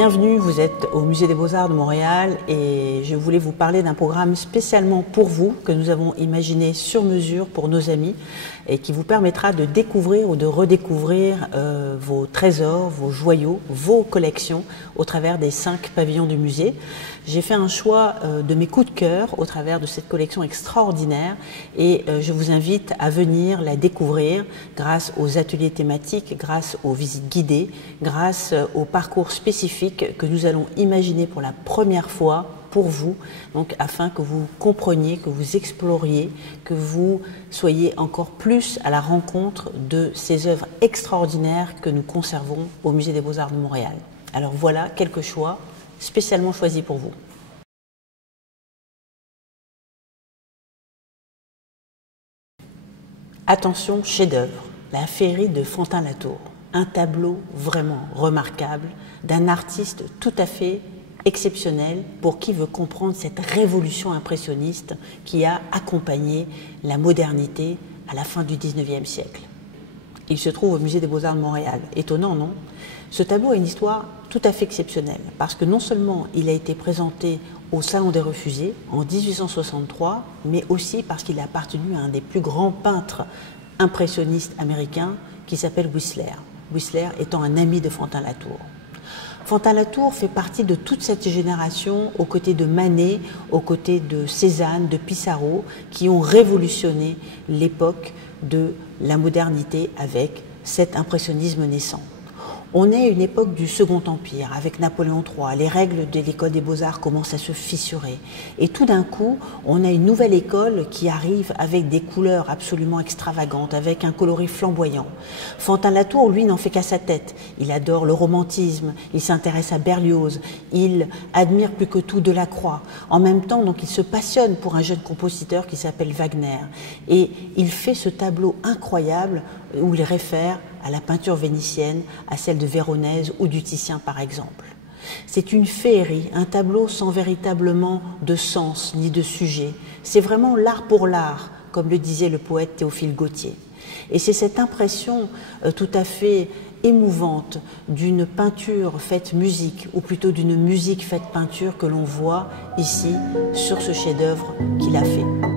Bienvenue, vous êtes au Musée des Beaux-Arts de Montréal et je voulais vous parler d'un programme spécialement pour vous que nous avons imaginé sur mesure pour nos amis et qui vous permettra de découvrir ou de redécouvrir vos trésors, vos joyaux, vos collections au travers des 5 pavillons du musée. J'ai fait un choix de mes coups de cœur au travers de cette collection extraordinaire et je vous invite à venir la découvrir grâce aux ateliers thématiques, grâce aux visites guidées, grâce aux parcours spécifiques que nous allons imaginer pour la première fois pour vous, donc afin que vous compreniez, que vous exploriez, que vous soyez encore plus à la rencontre de ces œuvres extraordinaires que nous conservons au Musée des Beaux-Arts de Montréal. Alors voilà quelques choix spécialement choisis pour vous. Attention, chef-d'œuvre, la féerie de Fantin-Latour. Un tableau vraiment remarquable d'un artiste tout à fait exceptionnel pour qui veut comprendre cette révolution impressionniste qui a accompagné la modernité à la fin du 19e siècle. Il se trouve au Musée des Beaux-Arts de Montréal. Étonnant, non? Ce tableau a une histoire tout à fait exceptionnelle parce que non seulement il a été présenté au Salon des Refusés en 1863, mais aussi parce qu'il a appartenu à un des plus grands peintres impressionnistes américains qui s'appelle Whistler. Whistler étant un ami de Fantin-Latour. Fantin-Latour fait partie de toute cette génération aux côtés de Manet, aux côtés de Cézanne, de Pissarro, qui ont révolutionné l'époque de la modernité avec cet impressionnisme naissant. On est à une époque du Second Empire, avec Napoléon III. Les règles de l'école des Beaux-Arts commencent à se fissurer. Et tout d'un coup, on a une nouvelle école qui arrive avec des couleurs absolument extravagantes, avec un coloris flamboyant. Fantin-Latour, lui, n'en fait qu'à sa tête. Il adore le romantisme, il s'intéresse à Berlioz, il admire plus que tout Delacroix. En même temps, donc, il se passionne pour un jeune compositeur qui s'appelle Wagner. Et il fait ce tableau incroyable où il réfère à la peinture vénitienne, à celle de Véronèse ou du Titien par exemple. C'est une féerie, un tableau sans véritablement de sens ni de sujet. C'est vraiment l'art pour l'art, comme le disait le poète Théophile Gautier. Et c'est cette impression tout à fait émouvante d'une peinture faite musique, ou plutôt d'une musique faite peinture que l'on voit ici sur ce chef-d'œuvre qu'il a fait.